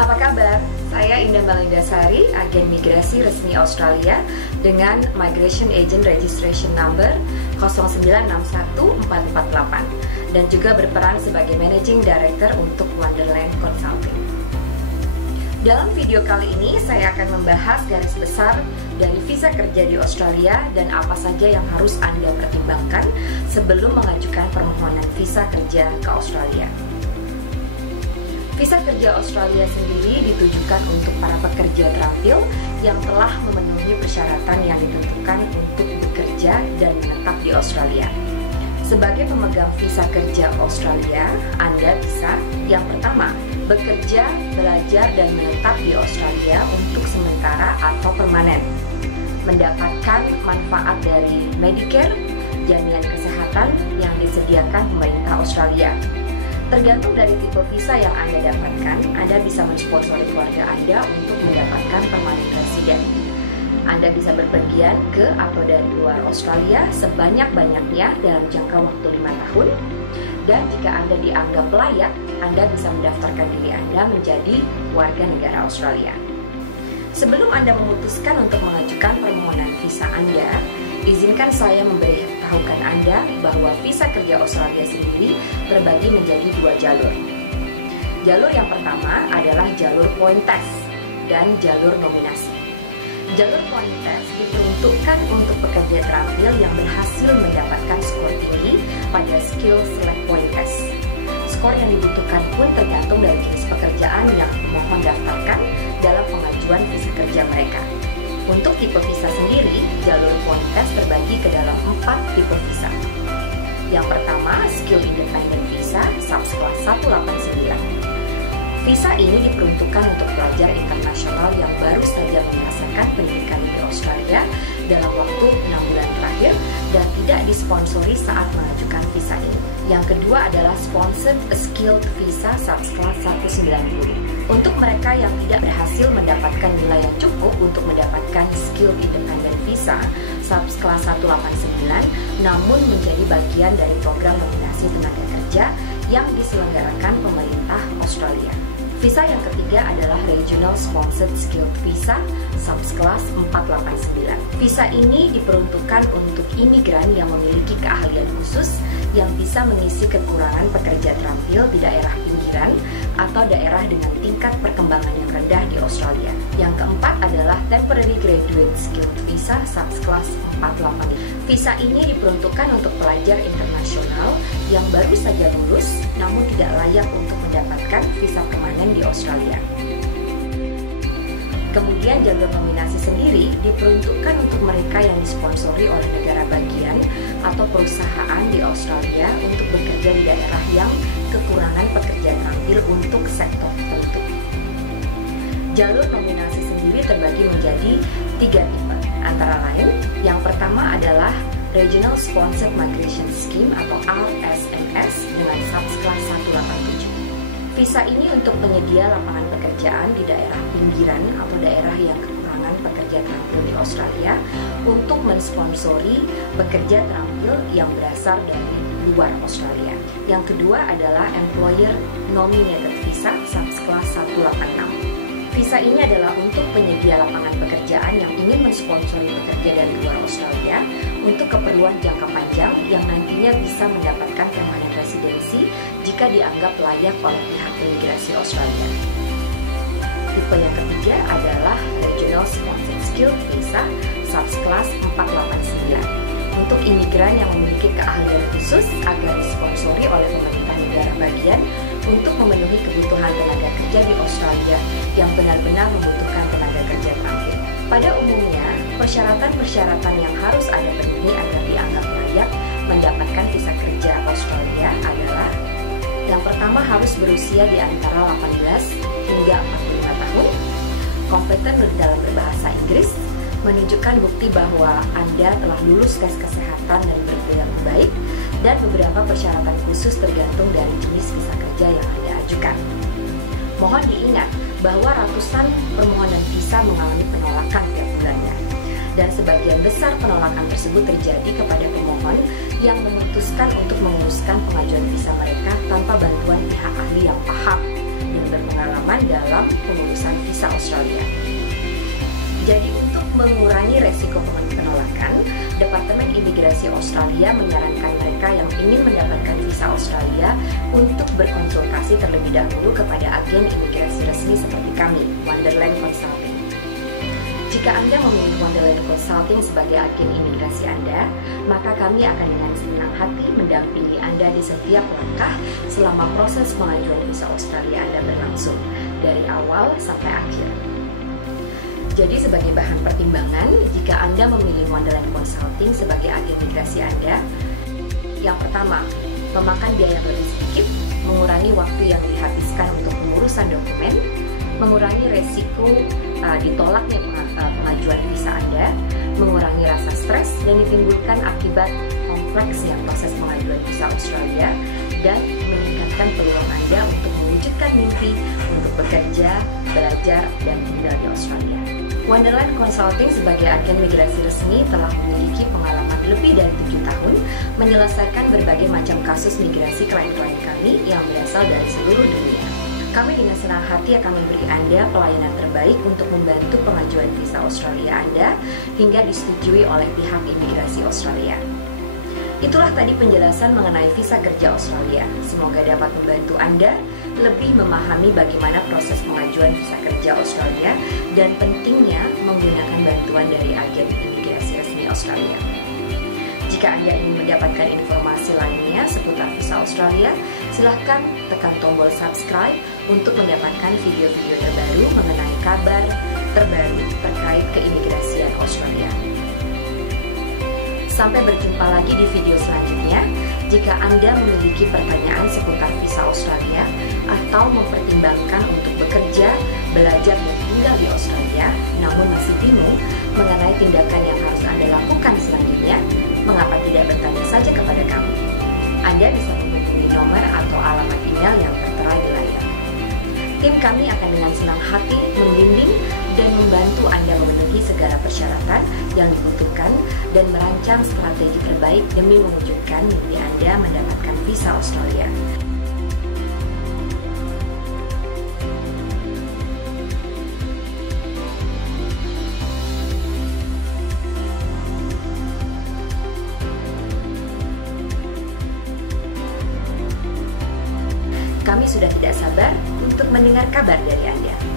Apa kabar? Saya Indah Malindasari, agen migrasi resmi Australia dengan Migration Agent Registration Number 0961448 dan juga berperan sebagai Managing Director untuk Wonderland Consulting. Dalam video kali ini saya akan membahas garis besar dari visa kerja di Australia dan apa saja yang harus Anda pertimbangkan sebelum mengajukan permohonan visa kerja ke Australia. Visa kerja Australia sendiri ditujukan untuk para pekerja terampil yang telah memenuhi persyaratan yang ditentukan untuk bekerja dan menetap di Australia. Sebagai pemegang visa kerja Australia, Anda bisa yang pertama, bekerja, belajar, dan menetap di Australia untuk sementara atau permanen, mendapatkan manfaat dari Medicare, jaminan kesehatan yang disediakan pemerintah Australia. Tergantung dari tipe visa yang Anda dapatkan, Anda bisa mensponsori keluarga Anda untuk mendapatkan permanent resident. Anda bisa berpergian ke atau dari luar Australia sebanyak-banyaknya dalam jangka waktu 5 tahun. Dan jika Anda dianggap layak, Anda bisa mendaftarkan diri Anda menjadi warga negara Australia. Sebelum Anda memutuskan untuk mengajukan permohonan visa Anda, izinkan saya memberitahukan Anda bahwa visa kerja Australia sendiri terbagi menjadi 2 jalur. Jalur yang pertama adalah jalur point test dan jalur nominasi. Jalur point test diperuntukkan untuk pekerja terampil yang berhasil mendapatkan skor tinggi pada skill select point test. Skor yang dibutuhkan pun tergantung dari jenis pekerjaan yang pemohon daftarkan dalam pengajuan visa kerja mereka. Untuk tipe visa sendiri, jalur point test terbagi ke dalam 4 tipe visa. Yang pertama, Skill Independent Visa, subclass 189. Visa ini diperuntukkan untuk pelajar internasional yang baru saja menyelesaikan pendidikan di Australia dalam waktu 6 bulan terakhir dan tidak disponsori saat mengajukan visa ini. Yang kedua adalah Sponsored Skilled Visa, subclass 190. Untuk mereka yang tidak berhasil mendapatkan nilai yang cukup untuk mendapatkan Skill Independent Visa, subclass 189, namun menjadi bagian dari program nominasi tenaga kerja yang diselenggarakan pemerintah Australia. Visa yang ketiga adalah Regional Sponsored Skilled Visa, subclass 489. Visa ini diperuntukkan untuk imigran yang memiliki keahlian khusus yang bisa mengisi kekurangan pekerja terampil di daerah pinggiran atau daerah dengan tingkat perkembangan yang rendah di Australia. Yang keempat adalah Temporary Graduate Skilled Visa, subclass 485. Visa ini diperuntukkan untuk pelajar internasional yang baru saja lulus namun tidak layak untuk mendapatkan visa permanen di Australia. Kemudian jalur nominasi sendiri diperuntukkan untuk mereka yang disponsori oleh negara bagian atau perusahaan di Australia untuk bekerja di daerah yang kekurangan pekerja terampil untuk sektor tertentu. Jalur nominasi sendiri terbagi menjadi 3 tipe, antara lain yang pertama adalah Regional Sponsored Migration Scheme atau RSMS dengan subclass 187. Visa ini untuk penyedia lapangan pekerjaan di daerah pinggiran atau daerah yang kekurangan pekerja terampil di Australia untuk mensponsori pekerja terampil yang berasal dari luar Australia. Yang kedua adalah Employer Nominated Visa, subclass 186. Visa ini adalah untuk penyedia lapangan pekerjaan yang ingin mensponsori pekerja dari luar Australia untuk keperluan jangka panjang yang nantinya bisa mendapatkan permanent residency jika dianggap layak oleh pihak imigrasi Australia. Tipe yang ketiga adalah Regional Sponsored Skilled Visa, subclass 489. Untuk imigran yang memiliki keahlian khusus agar disponsori oleh pemerintah negara bagian untuk memenuhi kebutuhan tenaga kerja di Australia yang benar-benar membutuhkan tenaga kerja terampil. Pada umumnya, persyaratan-persyaratan yang harus Anda penuhi agar dianggap layak mendapatkan visa kerja Australia adalah yang pertama harus berusia di antara 18 hingga 45 tahun, kompeten dalam berbahasa Inggris, menunjukkan bukti bahwa Anda telah lulus tes kesehatan dan berperilaku baik, dan beberapa persyaratan khusus tergantung dari jenis visa kerja yang Anda ajukan. Mohon diingat bahwa ratusan permohonan visa mengalami penolakan tiap bulannya, dan sebagian besar penolakan tersebut terjadi kepada pemohon yang memutuskan untuk menguruskan pengajuan visa mereka tanpa bantuan pihak ahli yang paham dan berpengalaman dalam mengurangi resiko penolakan, Departemen Imigrasi Australia menyarankan mereka yang ingin mendapatkan visa Australia untuk berkonsultasi terlebih dahulu kepada agen imigrasi resmi seperti kami, Wonderland Consulting. Jika Anda memilih Wonderland Consulting sebagai agen imigrasi Anda, maka kami akan dengan senang hati mendampingi Anda di setiap langkah selama proses pengajuan visa Australia Anda berlangsung, dari awal sampai akhir. Jadi sebagai bahan pertimbangan, jika Anda memilih Wonderland Consulting sebagai agen imigrasi Anda, yang pertama, memakan biaya yang lebih sedikit, mengurangi waktu yang dihabiskan untuk pengurusan dokumen, mengurangi resiko ditolaknya pengajuan visa Anda, mengurangi rasa stres dan ditimbulkan akibat kompleksnya proses pengajuan visa Australia, dan meningkatkan peluang Anda untuk mewujudkan mimpi untuk bekerja, belajar, dan tinggal di Australia. Wonderland Consulting sebagai agen migrasi resmi telah memiliki pengalaman lebih dari 7 tahun menyelesaikan berbagai macam kasus migrasi klien-klien kami yang berasal dari seluruh dunia. Kami dengan senang hati akan memberi Anda pelayanan terbaik untuk membantu pengajuan visa Australia Anda hingga disetujui oleh pihak imigrasi Australia. Itulah tadi penjelasan mengenai visa kerja Australia. Semoga dapat membantu Anda lebih memahami bagaimana proses pengajuan visa kerja Australia dan pentingnya menggunakan bantuan dari agen imigrasi resmi Australia. Jika Anda ingin mendapatkan informasi lainnya seputar visa Australia, silahkan tekan tombol subscribe untuk mendapatkan video-video terbaru mengenai kabar terbaru terkait keimigrasian Australia. Sampai berjumpa lagi di video selanjutnya. Jika Anda memiliki pertanyaan seputar visa Australia atau mempertimbangkan untuk bekerja, belajar, dan tinggal di Australia, namun masih bingung mengenai tindakan yang harus Anda lakukan selanjutnya, mengapa tidak bertanya saja kepada kami? Anda bisa menghubungi nomor atau alamat email yang tertera di layar. Tim kami akan dengan senang hati membimbing dan membantu Anda memenuhi segala persyaratan yang dibutuhkan dan merancang strategi terbaik demi mewujudkan mimpi Anda mendapatkan visa Australia. Kami sudah tidak sabar untuk mendengar kabar dari Anda.